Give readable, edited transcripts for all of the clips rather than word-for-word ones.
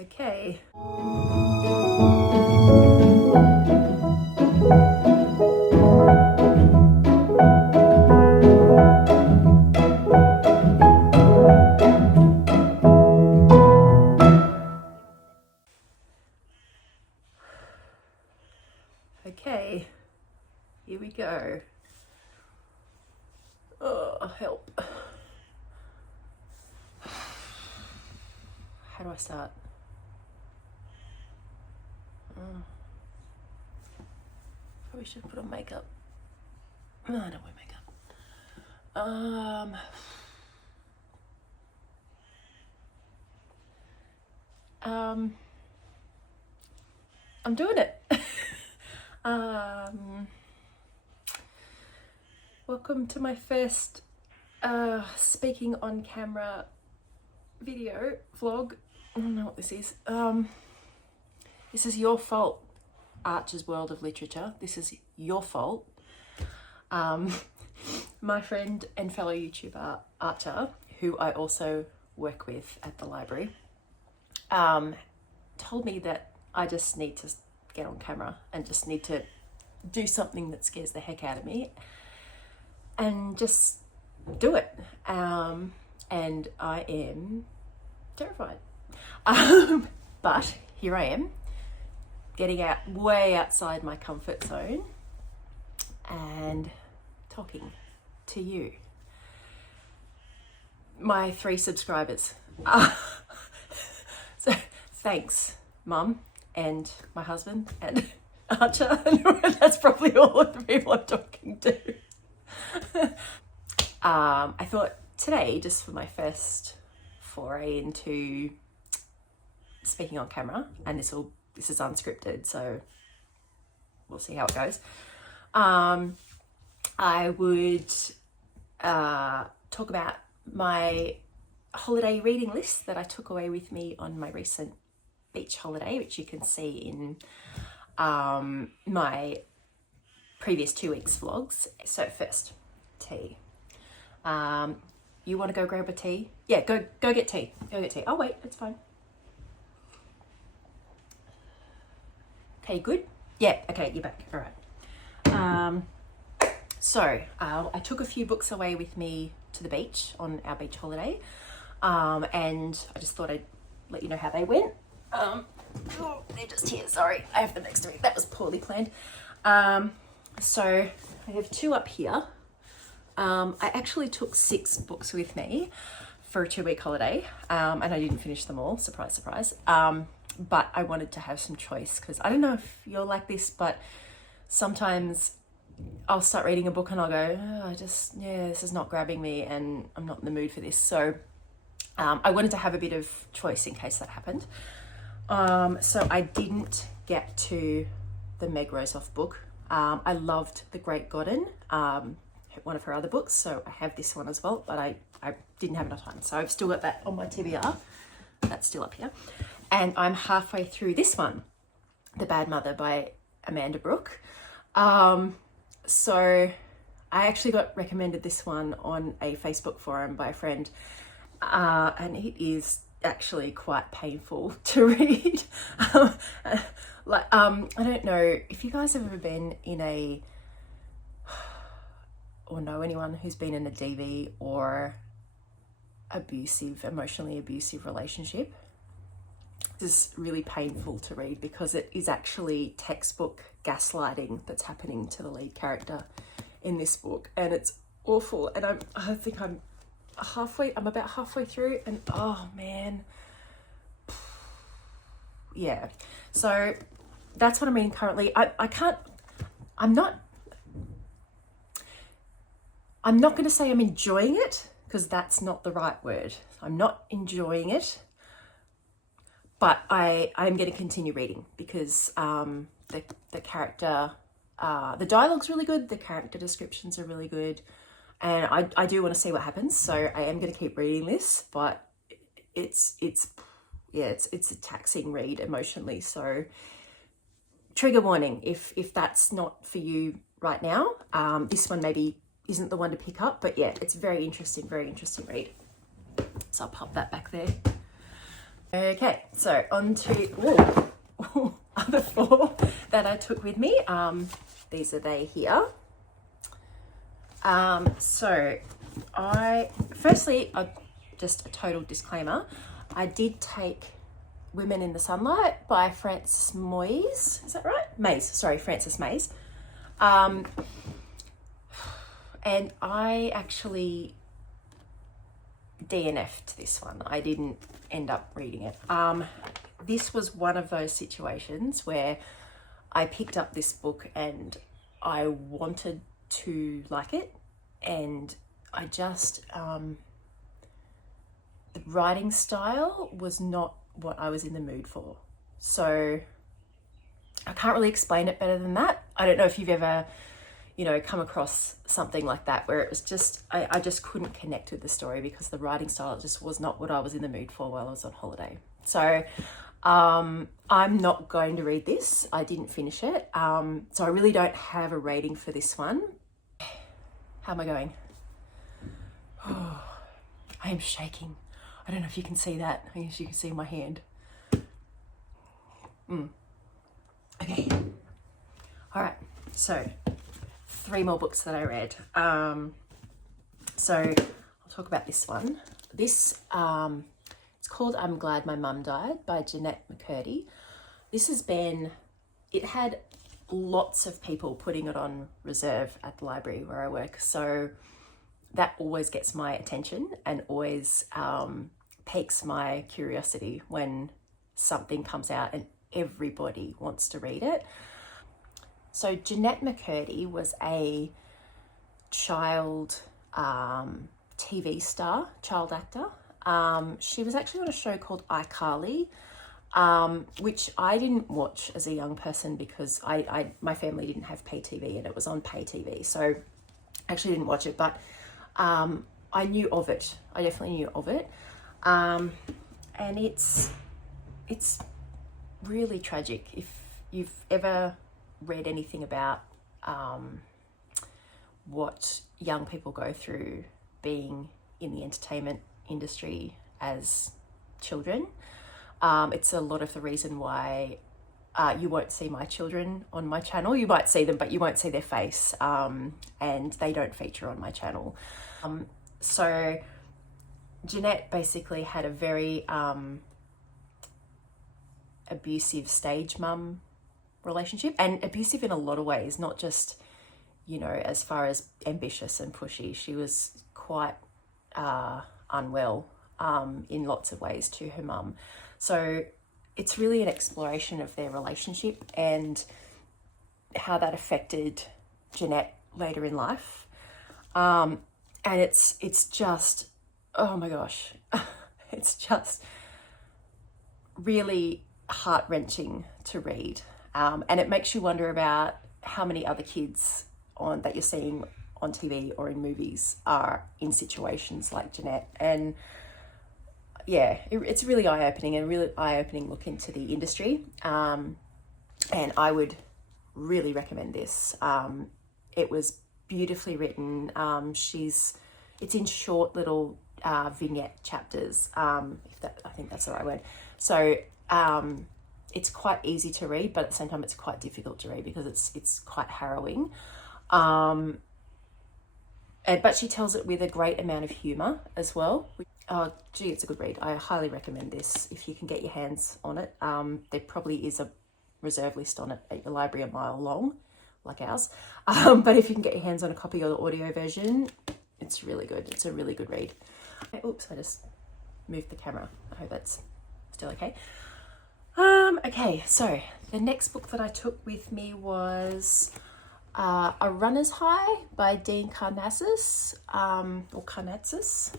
Okay. Okay, here we go. Oh, help. How do I start? Probably should put on makeup. No, I don't wear makeup. I'm doing it. Welcome to my first speaking on camera video vlog. I don't know what this is. This is your fault, Archer's World of Literature. This is your fault. My friend and fellow YouTuber Archer, who I also work with at the library, told me that I just need to get on camera and just need to do something that scares the heck out of me and just do it. And I am terrified. But here I am, getting out way outside my comfort zone and talking to you, my 3 subscribers. So thanks, Mum and my husband and Archer. That's probably all of the people I'm talking to. I thought today, just for my first foray into speaking on camera, and this is unscripted, so we'll see how it goes. I would talk about my holiday reading list that I took away with me on my recent beach holiday, which you can see in my previous 2 weeks vlogs. So first, tea. You want to go grab a tea? Yeah, go get tea. Go get tea. Oh wait, it's fine. Okay, good? Yeah, okay, you're back. All right. So I took a few books away with me to the beach on our beach holiday, and I just thought I'd let you know how they went. Oh, they're just here, sorry. I have them next to me. That was poorly planned. So I have 2 up here. I actually took 6 books with me for a 2-week holiday, and I didn't finish them all, surprise, surprise. But I wanted to have some choice, because I don't know if you're like this, but sometimes I'll start reading a book and I'll go, oh, this is not grabbing me and I'm not in the mood for this. So I wanted to have a bit of choice in case that happened. So I didn't get to the Meg Rosoff book. I loved The Great Godden, one of her other books, so I have this one as well, but I didn't have enough time. So I've still got that on my TBR. That's still up here. And I'm halfway through this one, The Bad Mother by Amanda Brooke. So I actually got recommended this one on a Facebook forum by a friend, and it is actually quite painful to read. I don't know if you guys have ever been in or know anyone who's been in a DV or emotionally abusive relationship. This is really painful to read because it is actually textbook gaslighting that's happening to the lead character in this book, and it's awful. And I think I'm about halfway through, and oh man, yeah. So that's what I'm reading currently. I'm not going to say I'm enjoying it, because that's not the right word. I'm not enjoying it, but I'm going to continue reading because the character, the dialogue's really good, the character descriptions are really good, and I do want to see what happens. So I am going to keep reading this, but it's a taxing read emotionally. So trigger warning if that's not for you right now. This one maybe isn't the one to pick up, but yeah, it's very interesting read. So I'll pop that back there. Okay, so on to other 4 that I took with me. These are they here. So just a total disclaimer, I did take Women in the Sunlight by Frances Moyes. Is that right? Frances Mays. And I actually DNF'd this one. I didn't end up reading it. This was one of those situations where I picked up this book and I wanted to like it, and I just the writing style was not what I was in the mood for. So I can't really explain it better than that. I don't know if you've ever, come across something like that where it was just, I just couldn't connect with the story because the writing style just was not what I was in the mood for while I was on holiday. So I'm not going to read this. I didn't finish it. So I really don't have a rating for this one. How am I going? Oh, I am shaking. I don't know if you can see that. I guess you can see my hand. Okay. All right. So 3 more books that I read. So I'll talk about this one. This, it's called I'm Glad My Mum Died by Jeanette McCurdy. It had lots of people putting it on reserve at the library where I work. So that always gets my attention and always piques my curiosity when something comes out and everybody wants to read it. So Jeanette McCurdy was a child TV star, child actor. She was actually on a show called iCarly, which I didn't watch as a young person because my family didn't have pay TV and it was on pay TV. So I actually didn't watch it, but I knew of it. I definitely knew of it. And it's really tragic. If you've ever read anything about what young people go through being in the entertainment industry as children, it's a lot of the reason why you won't see my children on my channel. You might see them, but you won't see their face, and they don't feature on my channel. So Jeanette basically had a very abusive stage mum relationship, and abusive in a lot of ways, not just, as far as ambitious and pushy. She was quite unwell in lots of ways to her mum. So it's really an exploration of their relationship and how that affected Jeanette later in life. And it's just, oh my gosh, it's just really heart-wrenching to read. And it makes you wonder about how many other kids that you're seeing on TV or in movies are in situations like Jeanette. And yeah, it's really eye-opening, and a really eye-opening look into the industry. And I would really recommend this. It was beautifully written. It's in short little vignette chapters, I think that's the right word. So it's quite easy to read, but at the same time it's quite difficult to read because it's quite harrowing. But she tells it with a great amount of humour as well. Oh, gee, it's a good read. I highly recommend this if you can get your hands on it. There probably is a reserve list on it at your library a mile long, like ours. But if you can get your hands on a copy or the audio version, it's really good. It's a really good read. Oops, I just moved the camera. I hope that's still okay. Okay, so the next book that I took with me was A Runner's High by Dean Karnazes, or Karnazes.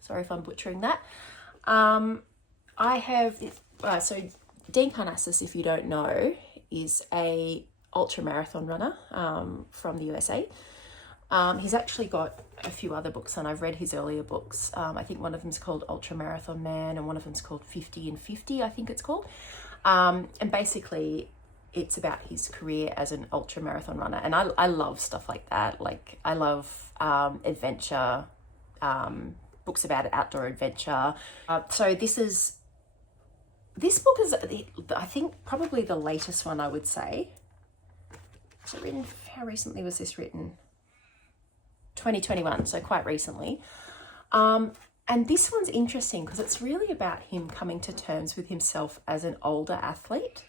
Sorry if I'm butchering that. So Dean Karnazes, if you don't know, is a ultra marathon runner from the USA. He's actually got a few other books, and I've read his earlier books. I think one of them's called Ultra Marathon Man, and one of them's called 50 and 50, I think it's called. And basically it's about his career as an ultra marathon runner. And I love stuff like that. Like I love adventure, books about outdoor adventure. So this is this book is, I think, probably the latest one, I would say. Was it written, how recently was this written? 2021, so quite recently. And this one's interesting because it's really about him coming to terms with himself as an older athlete,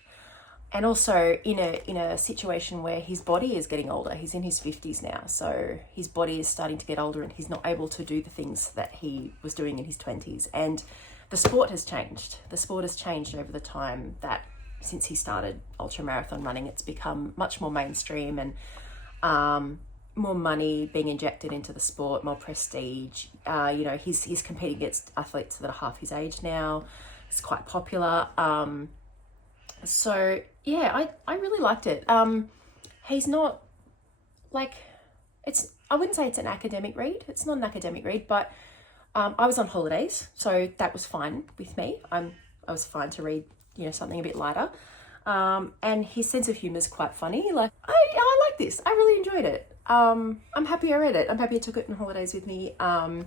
and also in a situation where his body is getting older. He's in his 50s now, so his body is starting to get older and he's not able to do the things that he was doing in his 20s. And the sport has changed. The sport has changed over the time that since he started ultramarathon running. It's become much more mainstream, and more money being injected into the sport, more prestige. He's competing against athletes that are half his age now. It's quite popular. So yeah, I really liked it. He's not like, I wouldn't say it's an academic read. It's not an academic read, but I was on holidays, so that was fine with me. I was fine to read, something a bit lighter. And his sense of humor is quite funny. Like, I like this. I really enjoyed it. I'm happy I read it. I'm happy I took it on holidays with me. I'd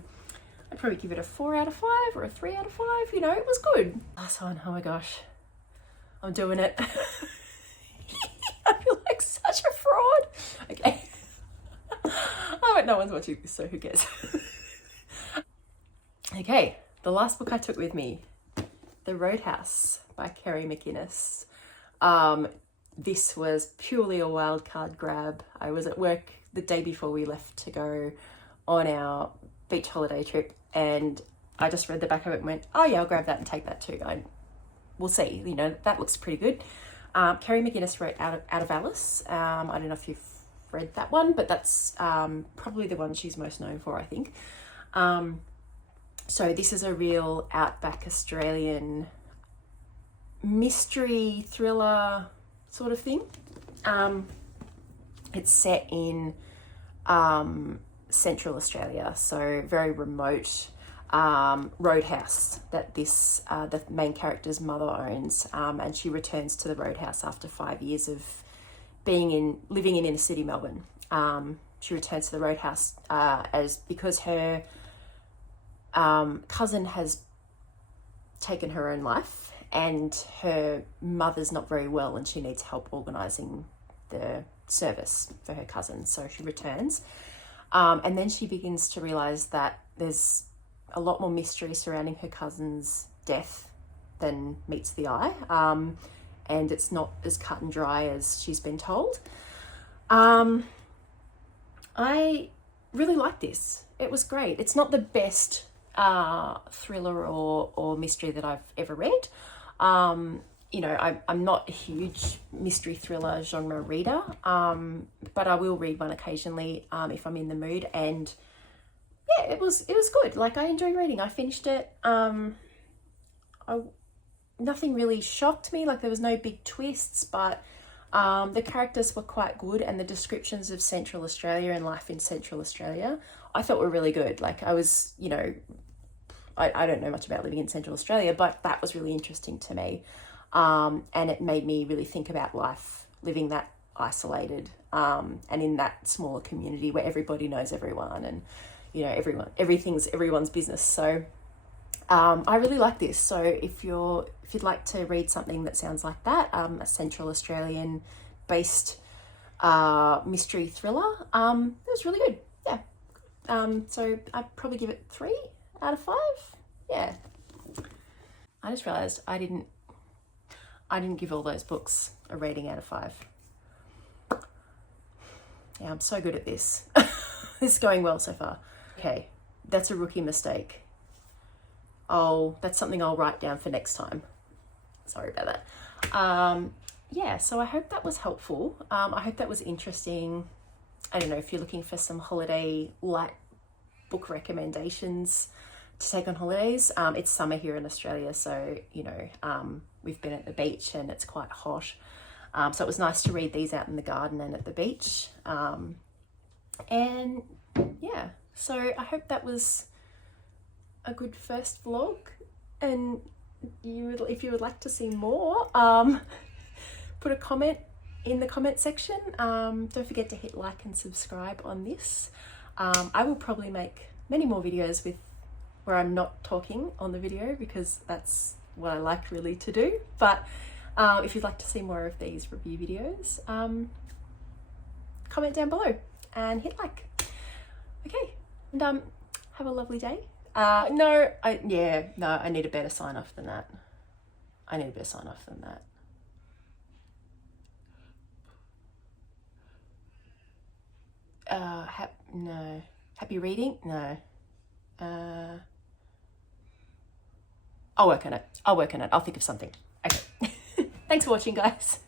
probably give it a 4 out of 5 or a 3 out of 5. It was good. Last one. Oh my gosh. I'm doing it. I feel like such a fraud. Okay. Oh, but no one's watching this, so who cares? Okay. The last book I took with me, The Roadhouse by Kerry McInnes. This was purely a wild card grab. I was at work the day before we left to go on our beach holiday trip, and I just read the back of it and went, oh yeah, I'll grab that and take that too. We'll see, that looks pretty good. Kerry McInnes wrote Out of Alice. I don't know if you've read that one, but that's probably the one she's most known for, I think. So this is a real outback Australian mystery thriller sort of thing. It's set in Central Australia, so very remote roadhouse that the main character's mother owns, and she returns to the roadhouse after 5 years of living in inner city Melbourne. She returns to the roadhouse because her cousin has taken her own life, and her mother's not very well and she needs help organising the service for her cousin. So she returns, and then she begins to realise that there's a lot more mystery surrounding her cousin's death than meets the eye, and it's not as cut and dry as she's been told. I really liked this. It was great. It's not the best thriller or mystery that I've ever read. I'm not a huge mystery thriller genre reader, but I will read one occasionally if I'm in the mood. And yeah, it was good. Like, I enjoy reading. I finished it. Nothing really shocked me. Like, there was no big twists, but the characters were quite good, and the descriptions of Central Australia and life in Central Australia I thought were really good. Like, I was, I don't know much about living in Central Australia, but that was really interesting to me. And it made me really think about life living that isolated, and in that smaller community where everybody knows everyone, and everything's everyone's business. So I really like this. So if you'd like to read something that sounds like that, a Central Australian based mystery thriller, it was really good. Yeah. So I'd probably give it 3 out of 5. Yeah. I just realized I didn't give all those books a rating out of 5. Yeah, I'm so good at this. This is going well so far. Okay, that's a rookie mistake. That's something I'll write down for next time. Sorry about that. Yeah, so I hope that was helpful. I hope that was interesting. I don't know, if you're looking for some holiday light book recommendations to take on holidays. It's summer here in Australia, so we've been at the beach and it's quite hot. So it was nice to read these out in the garden and at the beach. And yeah, so I hope that was a good first vlog. And if you would like to see more, put a comment in the comment section. Don't forget to hit like and subscribe on this. I will probably make many more videos where I'm not talking on the video, because that's what I like really to do. But if you'd like to see more of these review videos, comment down below and hit like. Okay, and have a lovely day. I need a better sign off than that. No. Happy reading? No. I'll work on it. I'll think of something. Okay. Thanks for watching, guys.